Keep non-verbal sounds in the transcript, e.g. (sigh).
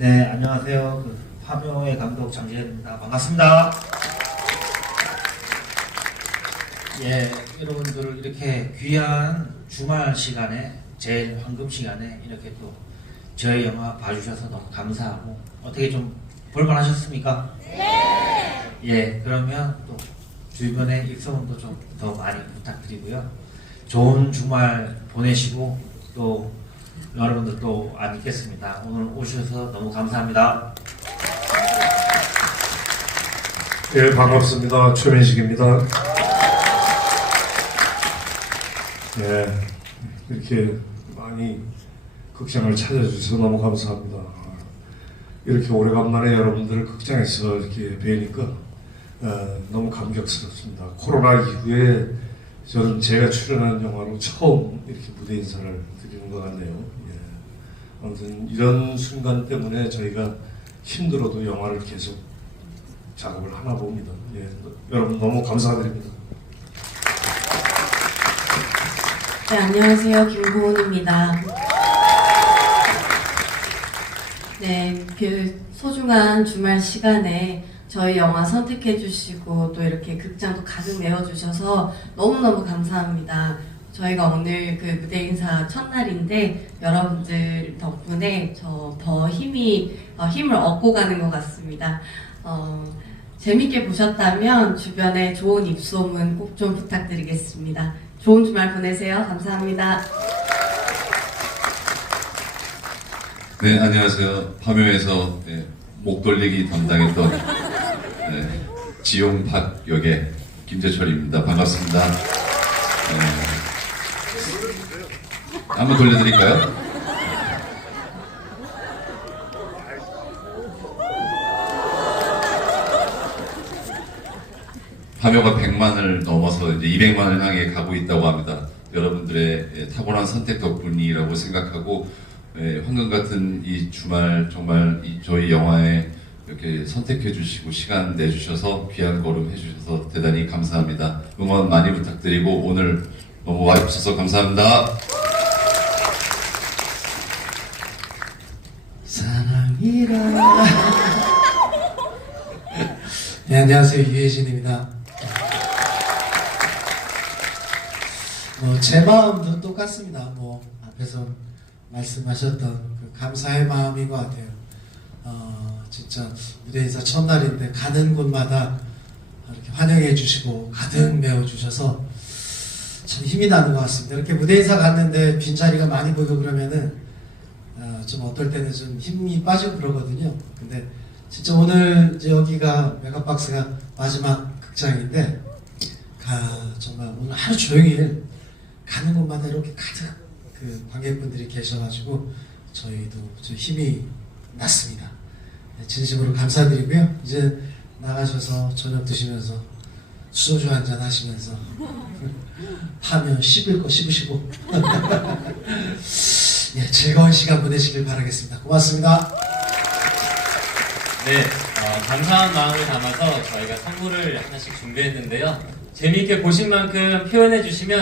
네, 안녕하세요. 그 파묘의 감독 장재현입니다. 반갑습니다. 예, 여러분들 이렇게 귀한 주말 시간에 제일 황금 시간에 이렇게 또 저희 영화 봐주셔서 너무 감사하고 어떻게 좀 볼만하셨습니까? 네. 예, 그러면 또 주변에 입소문도 좀 더 많이 부탁드리고요. 좋은 주말 보내시고 또 여러분들 또안 있겠습니다. 오늘 오셔서 너무 감사합니다. 예, 반갑습니다. 최민식입니다. 예, 이렇게 많이 극장을 찾아주셔서 너무 감사합니다. 이렇게 오래간만에 여러분들을 극장에서 이렇게 뵈니까 어, 너무 감격스럽습니다. 코로나 이후에 저는 제가 출연한 영화로 처음 이렇게 무대 인사를 드리는 것 같네요. 예. 아무튼 이런 순간 때문에 저희가 힘들어도 영화를 계속 작업을 하나 봅니다. 예, 여러분 너무 감사드립니다. 네, 안녕하세요. 김고은입니다. 네, 그 소중한 주말 시간에 저희 영화 선택해 주시고 또 이렇게 극장도 가득 메워 주셔서 너무너무 감사합니다. 저희가 오늘 그 무대 인사 첫날인데 여러분들 덕분에 저 더 힘이 어, 힘을 얻고 가는 것 같습니다. 어, 재밌게 보셨다면 주변에 좋은 입소문 꼭 좀 부탁드리겠습니다. 좋은 주말 보내세요. 감사합니다. 네, 안녕하세요. 파묘에서 예, 목 돌리기 담당했던 예, 지용밭 역의 김재철입니다. 반갑습니다. 예, 한번 돌려드릴까요? 파묘가 100만을 넘어서 이제 200만을 향해 가고 있다고 합니다. 여러분들의 예, 탁월한 선택 덕분이라고 생각하고 예, 황금 같은 이 주말 정말 이 저희 영화에 이렇게 선택해 주시고 시간 내 주셔서 귀한 걸음 해 주셔서 대단히 감사합니다. 응원 많이 부탁드리고 오늘 너무 와주셔서 감사합니다. 사랑이라. 네, 안녕하세요. 유혜진입니다. 뭐, 제 마음도 똑같습니다. 뭐, 앞에서 말씀하셨던 그 감사의 마음인 것 같아요. 어, 진짜 무대 인사 첫날인데 가는 곳마다 이렇게 환영해 주시고 가득 메워 주셔서 참 힘이 나는 것 같습니다. 이렇게 무대 인사 갔는데 빈자리가 많이 보이고 그러면은 어, 좀 어떨 때는 좀 힘이 빠지고 그러거든요. 근데 진짜 오늘 이제 여기가 메가박스가 마지막 극장인데 가, 정말 오늘 하루 종일 가는 곳마다 이렇게 가득 그 관객분들이 계셔가지고 저희도 좀 힘이 났습니다. 네, 진심으로 감사드리고요. 이제 나가셔서 저녁 드시면서 소주 한 잔 하시면서 (laughs) 하면 씹을 거 씹으시고 (laughs) 예, 즐거운 시간 보내시길 바라겠습니다. 고맙습니다. 네, 어, 감사한 마음을 담아서 저희가 선물을 하나씩 준비했는데요. 재미있게 보신 만큼 표현해 주시면